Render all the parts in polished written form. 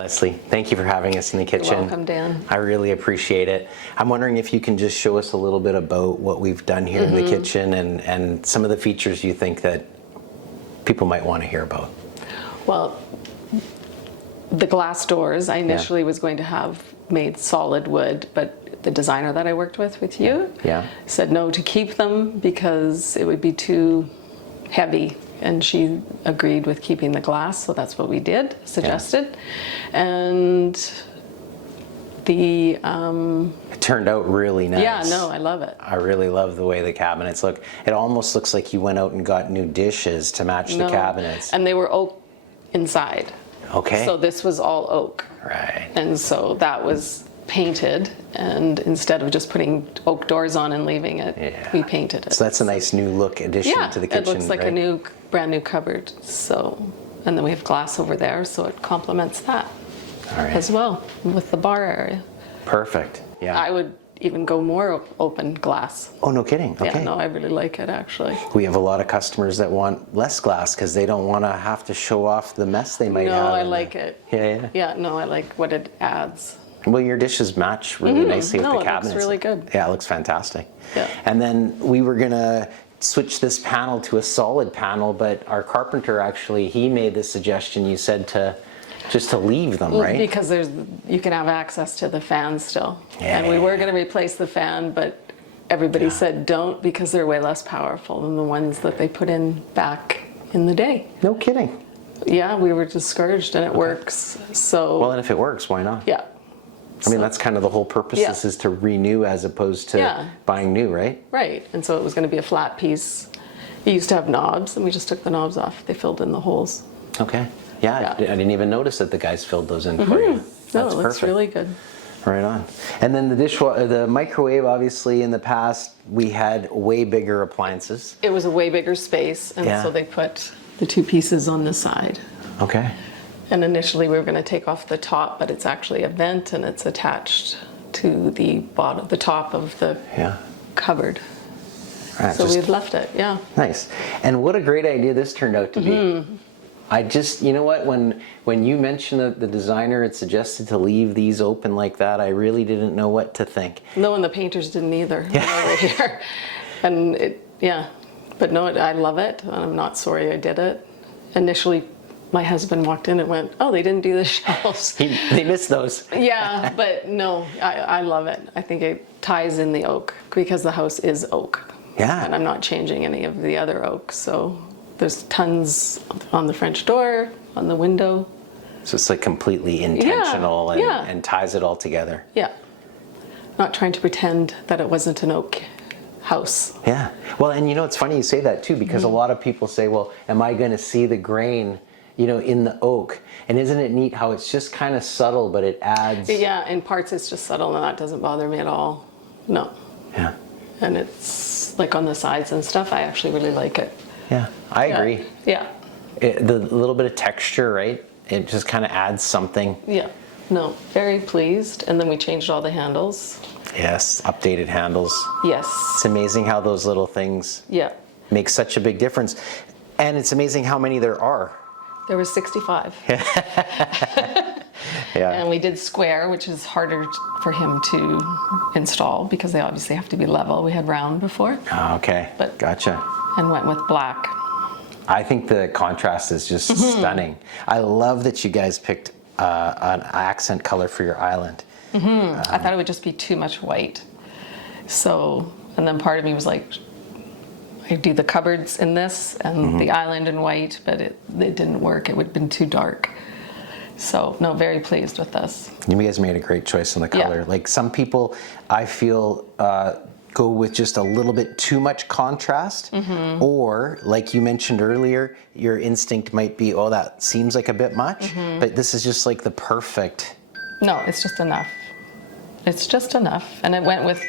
Leslie, thank you for having us in the kitchen. You're welcome, Dan. I really appreciate it. I'm wondering if you can just show us a little bit about what we've done here in the kitchen and some of the features you think that people might want to hear about. Well, the glass doors, I initially was going to have made solid wood, but the designer that I worked with you, said no to keep them because it would be too heavy. And she agreed with keeping the glass, so that's what we did, suggested. And the... It turned out really nice. Yeah, no, I love it. I really love the way the cabinets look. It almost looks like you went out and got new dishes to match the cabinets. And they were oak inside. Okay. So this was all oak. Right. And so that was painted, and instead of just putting oak doors on and leaving it, we painted it. So that's a nice new look addition to the kitchen. It looks like a brand new cupboard. So, and then we have glass over there, so it complements that as well with the bar area. Perfect. Yeah. I would even go more open glass. Oh, no kidding. Okay. Yeah, no, I really like it actually. We have a lot of customers that want less glass because they don't want to have to show off the mess they might have. No, I like it. Yeah, no, I like what it adds. Well, your dishes match really nicely with the cabinets. It looks really good. Yeah, it looks fantastic. Yeah. And then we were going to switch this panel to a solid panel, but our carpenter actually, he made the suggestion, you said, to just to leave them, right? Because you can have access to the fan still. And we were going to replace the fan, but everybody said don't because they're way less powerful than the ones that they put in back in the day. No kidding. Yeah, we were discouraged, and it works. So well, and if it works, why not? Yeah. I mean, that's kind of the whole purpose. This is to renew as opposed to buying new, right? Right. And so it was going to be a flat piece. It used to have knobs, and we just took the knobs off. They filled in the holes. Okay. Yeah, I didn't even notice that the guys filled those in for you. No, it looks really good. Right on. And then the microwave, obviously, in the past, we had way bigger appliances. It was a way bigger space, and so they put the two pieces on the side. Okay. And initially we were going to take off the top, but it's actually a vent, and it's attached to the bottom, the top of the cupboard. Right, so we've left it, Nice. And what a great idea this turned out to be. I just, you know what, when you mentioned that the designer had suggested to leave these open like that, I really didn't know what to think. No, and the painters didn't either over here. And but no, I love it, and I'm not sorry I did it. Initially, my husband walked in and went, oh, they didn't do the shelves. They missed those. Yeah, but no, I love it. I think it ties in the oak because the house is oak. Yeah. And I'm not changing any of the other oak. So there's tons on the French door, on the window. So it's like completely intentional and ties it all together. Yeah. Not trying to pretend that it wasn't an oak house. Yeah. Well, and you know, it's funny you say that too, because a lot of people say, well, am I going to see the grain, you know, in the oak? And isn't it neat how it's just kind of subtle, but it adds... Yeah, in parts it's just subtle, and that doesn't bother me at all. No. Yeah. And it's like on the sides and stuff, I actually really like it. Yeah, I agree. Yeah. The little bit of texture, right? It just kind of adds something. Yeah. No, very pleased. And then we changed all the handles. Yes, updated handles. Yes. It's amazing how those little things make such a big difference. And it's amazing how many there are. There was 65. And we did square, which is harder for him to install because they obviously have to be level. We had round before. Oh, okay, but gotcha. And went with black. I think the contrast is just stunning. I love that you guys picked an accent color for your island. I thought it would just be too much white. So, and then part of me was like, I do the cupboards in this and the island in white, but it didn't work. It would have been too dark. So, no, very pleased with this. You guys made a great choice on the color. Like some people, I feel, go with just a little bit too much contrast, or like you mentioned earlier, your instinct might be, oh, that seems like a bit much, but this is just like the perfect. No, it's just enough. It's just enough. And it went with,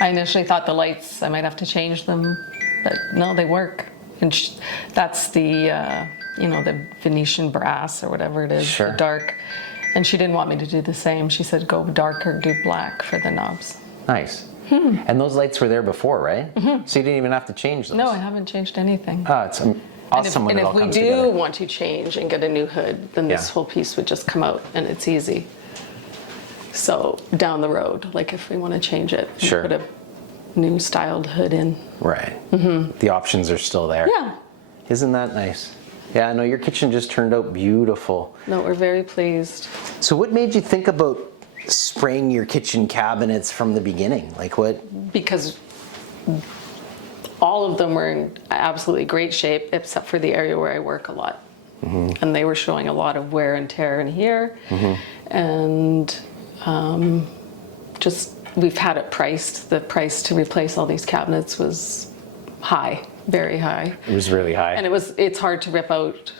I initially thought the lights, I might have to change them, but no, they work. And that's the, you know, the Venetian brass or whatever it is, the dark. And she didn't want me to do the same. She said, go dark or do black for the knobs. Nice. And those lights were there before, right? So you didn't even have to change those. No, I haven't changed anything. Oh, it's awesome when it all comes together. And if we do want to change and get a new hood, then this whole piece would just come out, and it's easy. So down the road, like if we want to change it, Sure. put a new styled hood in. Right. Mm-hmm. The options are still there. Yeah. Isn't that nice? Yeah, no, your kitchen just turned out beautiful. No, we're very pleased. So what made you think about spraying your kitchen cabinets from the beginning? Like what? Because all of them were in absolutely great shape, except for the area where I work a lot. Mm-hmm. And they were showing a lot of wear and tear in here. Mm-hmm. And just, we've had it priced. The price to replace all these cabinets was high, very high. It was really high. And it's hard to rip out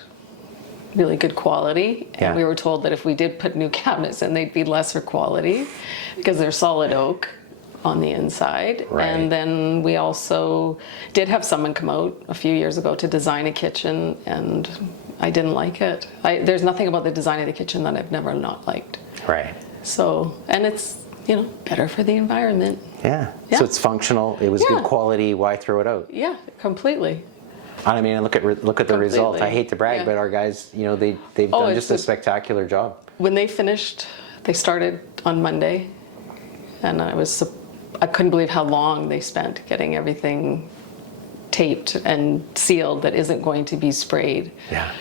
really good quality. And we were told that if we did put new cabinets in, they'd be lesser quality because they're solid oak on the inside. Right. And then we also did have someone come out a few years ago to design a kitchen, and I didn't like it. There's nothing about the design of the kitchen that I've never not liked. Right. So, and it's, better for the environment. Yeah. So it's functional. It was good quality. Why throw it out? Yeah, completely. I mean, look at the result. I hate to brag, but our guys, they've done just a spectacular job. When they finished, they started on Monday, and I couldn't believe how long they spent getting everything taped and sealed that isn't going to be sprayed. Yeah.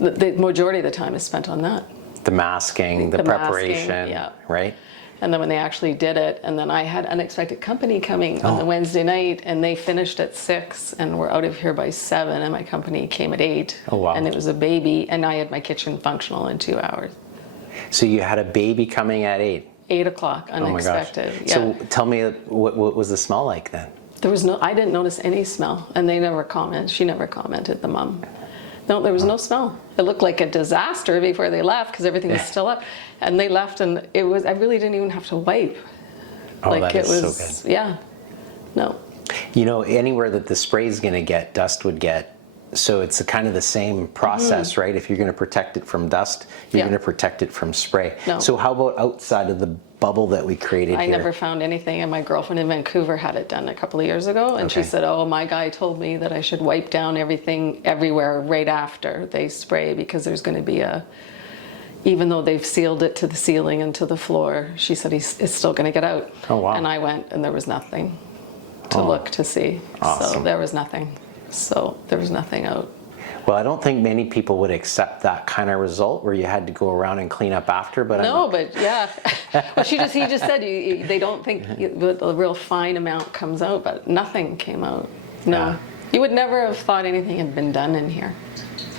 The majority of the time is spent on that. The masking, the preparation, right? And then when they actually did it, and then I had unexpected company coming on the Wednesday night, and they finished at 6 and were out of here by 7, and my company came at 8. Oh, wow. And it was a baby, and I had my kitchen functional in I hours. So you had a baby coming at 8? 8 o'clock, unexpected. Oh my gosh. So tell me, what was the smell like then? I didn't notice any smell, and they never commented. She never commented, the mom. No, there was no smell. It looked like a disaster before they left because everything was still up. And they left, and I really didn't even have to wipe. Oh, like that is so good. Yeah. No. Anywhere that the spray is going to get, dust would get. So it's kind of the same process, right? If you're going to protect it from dust, you're going to protect it from spray. No. So how about outside of the bubble that we created I here? never found anything, and my girlfriend in Vancouver had it done a couple of years ago, and she said, my guy told me that I should wipe down everything everywhere right after they spray because there's going to be even though they've sealed it to the ceiling and to the floor, she said it's still going to get out. Oh, wow. And I went, and there was nothing to look to see. Awesome. So there was nothing. So there was nothing out. Well, I don't think many people would accept that kind of result where you had to go around and clean up after, but but yeah. Well, he just said they don't think the real fine amount comes out, but nothing came out. No. Yeah. You would never have thought anything had been done in here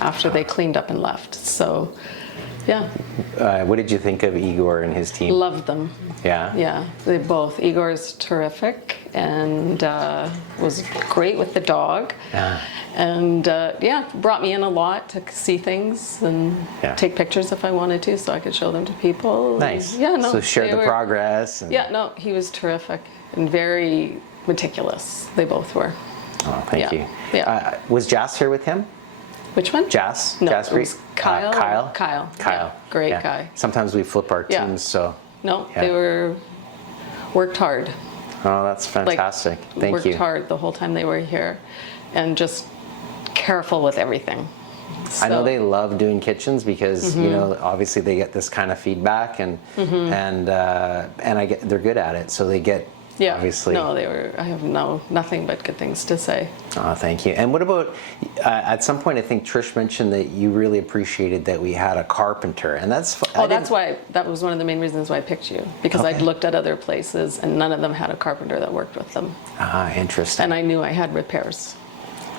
after they cleaned up and left. So, yeah. What did you think of Igor and his team? Loved them. Yeah? Yeah, they both. Igor's terrific and was great with the dog. Yeah. And brought me in a lot to see things and take pictures if I wanted to, so I could show them to people. Nice. And, so share the progress. And... he was terrific and very meticulous. They both were. Oh, thank you. Yeah. Was Jas here with him? Which one? Jas? No, Jas it was Kyle. Kyle? Kyle. Kyle. Yeah, great guy. Sometimes we flip our teams, so... No, they worked hard. Oh, that's fantastic. Thank you. Worked hard the whole time they were here, and just careful with everything. So. I know they love doing kitchens because obviously they get this kind of feedback and they're good at it, so they get obviously. No, I have nothing but good things to say. Oh, thank you. And what about at some point I think Trish mentioned that you really appreciated that we had a carpenter, and that's why that was one of the main reasons why I picked you, because I'd looked at other places and none of them had a carpenter that worked with them. Ah, interesting. And I knew I had repairs.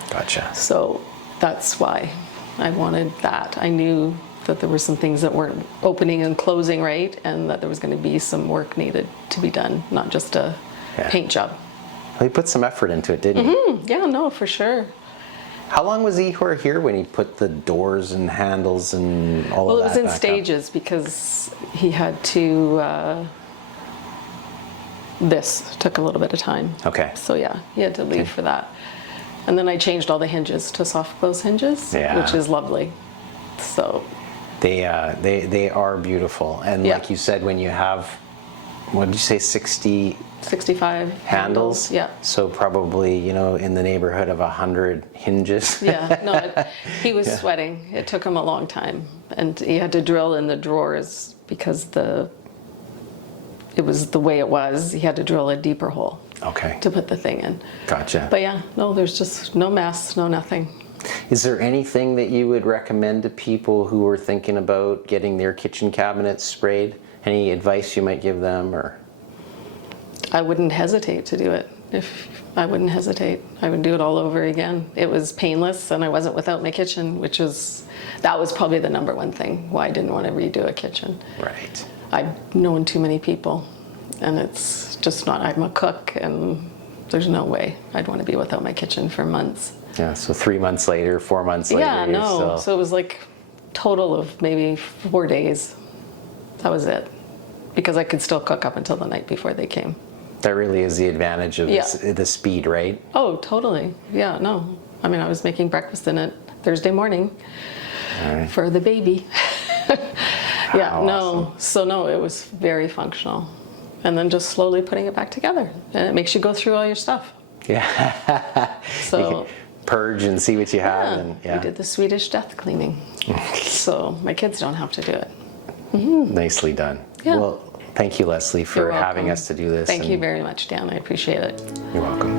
Gotcha. So that's why I wanted that. I knew that there were some things that weren't opening and closing right, and that there was going to be some work needed to be done, not just a paint job. Well, he put some effort into it, didn't he? Yeah, no, for sure. How long was Igor here when he put the doors and handles and all of that? Well, it was in stages because he had to. This took a little bit of time. Okay. So he had to leave for that. And then I changed all the hinges to soft close hinges, which is lovely. So they are beautiful, and like you said, when you have what did you say, 60 65 handles? Yeah. So probably, you know, in the neighborhood of 100 hinges. Yeah, no, he was sweating. It took him a long time. And he had to drill in the drawers because it was the way it was. He had to drill a deeper hole to put the thing in. Gotcha. But yeah, no, there's just no mess, no nothing. Is there anything that you would recommend to people who are thinking about getting their kitchen cabinets sprayed? Any advice you might give them, or? I wouldn't hesitate to do it. I wouldn't hesitate. I would do it all over again. It was painless, and I wasn't without my kitchen, that was probably the number one thing why I didn't want to redo a kitchen. Right. I've known too many people, and it's just not, I'm a cook, and there's no way I'd want to be without my kitchen for months. Yeah, so 3 months later, 4 months later. Yeah, no. So it was like total of maybe 4 days. That was it. Because I could still cook up until the night before they came. That really is the advantage of the speed, right? Oh, totally. Yeah, no. I mean, I was making breakfast in it Thursday morning for the baby. Yeah, no. Awesome. So no, it was very functional. And then just slowly putting it back together. And it makes you go through all your stuff. Yeah. So you can purge and see what you have. And, we did the Swedish death cleaning. So my kids don't have to do it. Nicely done. Yeah. Well, thank you, Leslie, for having us to do this. Thank you very much, Dan. I appreciate it. You're welcome.